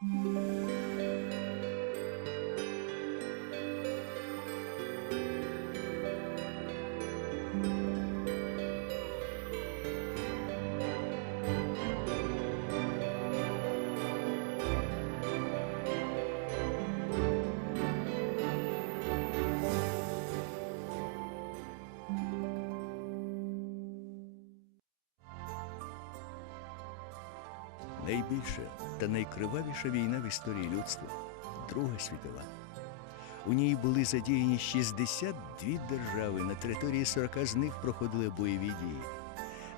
Música Найбільша та найкривавіша війна в історії людства Друга світова. У ній були задіяні 62 держави. На території 40 з них проходили бойові дії.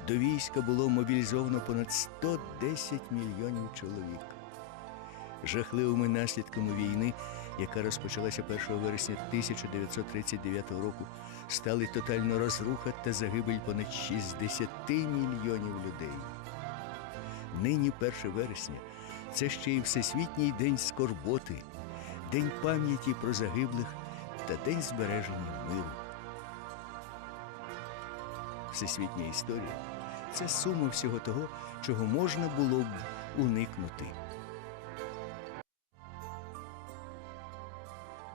До війська було мобілізовано понад 110 мільйонів чоловік. Жахливими наслідками війни, яка розпочалася 1 вересня 1939 року, стали тотальна розруха та загибель понад 60 мільйонів людей. Нині 1 вересня це ще й Всесвітній день скорботи, день пам'яті про загиблих та день збереження миру. Всесвітня історія це сума всього того, чого можна було б уникнути.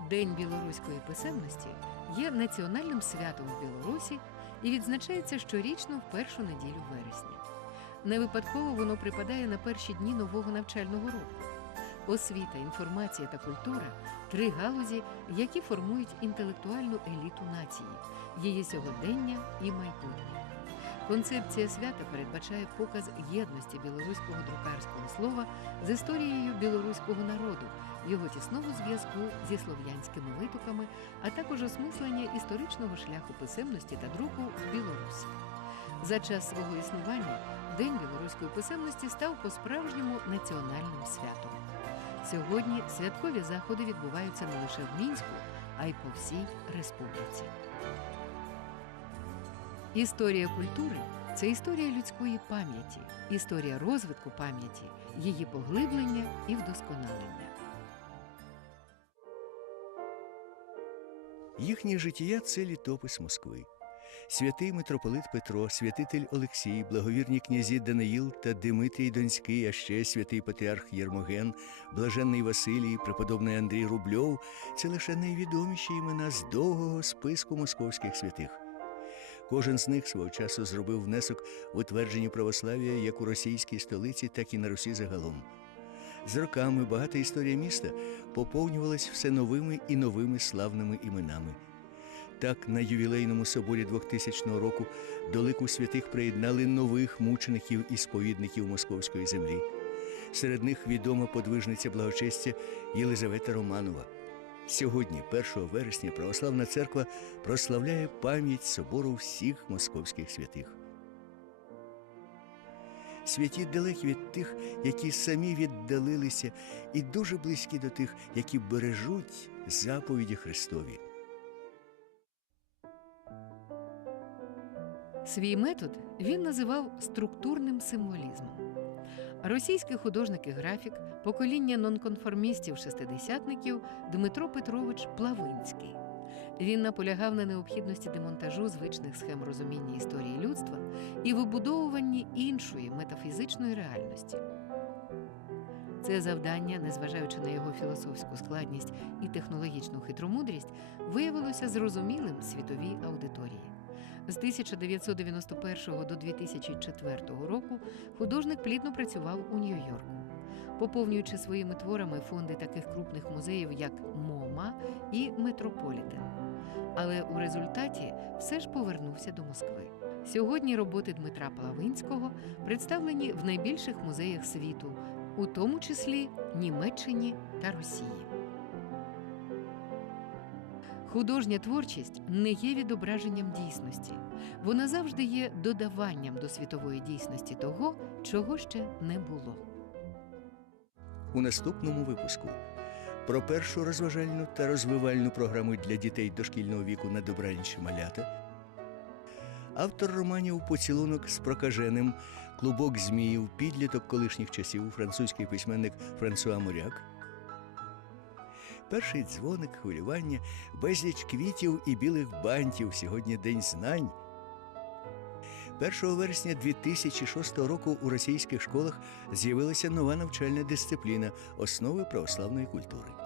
День білоруської писемності є національним святом в Білорусі і відзначається щорічно в першу неділю вересня. Не випадково воно припадає на перші дні нового навчального року. Освіта, інформація та культура три галузі, які формують інтелектуальну еліту нації, її сьогодення і майбутнє. Концепція свята передбачає показ єдності білоруського друкарського слова з історією білоруського народу, його тісного зв'язку зі слов'янськими витоками, а також осмислення історичного шляху писемності та друку в Білорусі. За час свого існування День білоруської писемності став по-справжньому національним святом. Сьогодні святкові заходи відбуваються не лише в Мінську, а й по всій республіці. Історія культури це історія людської пам'яті, історія розвитку пам'яті, її поглиблення і вдосконалення. Їхнє життя це літопис Москви. Святий митрополит Петро, святитель Олексій, благовірні князі Даниїл та Димитрій Донський, а ще святий патріарх Єрмоген, блаженний Василій, преподобний Андрій Рубльов це лише найвідоміші імена з довгого списку московських святих. Кожен з них свого часу зробив внесок в утвердженні православ'я як у російській столиці, так і на Русі загалом. З роками багата історія міста поповнювалась все новими і новими славними іменами. Так, на ювілейному соборі 2000 року до лику святих приєднали нових мучеників і сповідників московської землі. Серед них відома подвижниця благочестя Єлизавета Романова. Сьогодні, 1 вересня, православна церква прославляє пам'ять собору всіх московських святих. Святі далекі від тих, які самі віддалилися, і дуже близькі до тих, які бережуть заповіді Христові. Свій метод він називав структурним символізмом. Російський художник і графік, покоління нонконформістів-шестидесятників Дмитро Петрович Плавинський. Він наполягав на необхідності демонтажу звичних схем розуміння історії людства і вибудовуванні іншої метафізичної реальності. Це завдання, незважаючи на його філософську складність і технологічну хитромудрість, виявилося зрозумілим світовій аудиторії. З 1991 до 2004 року художник плідно працював у Нью-Йорку, поповнюючи своїми творами фонди таких крупних музеїв, як МОМА і Метрополітен. Але у результаті все ж повернувся до Москви. Сьогодні роботи Дмитра Плавинського представлені в найбільших музеях світу, у тому числі Німеччині та Росії. Художня творчість не є відображенням дійсності, вона завжди є додаванням до світової дійсності того, чого ще не було. У наступному випуску про першу розважальну та розвивальну програму для дітей дошкільного віку на добраніші малята. Автор романів Поцілунок з прокаженим, Клубок зміїв, підліток колишніх часів, французький письменник Франсуа Моряк. Перший дзвоник, хвилювання, безліч квітів і білих бантів. Сьогодні День знань. 1 вересня 2006 року у російських школах з'явилася нова навчальна дисципліна основи православної культури.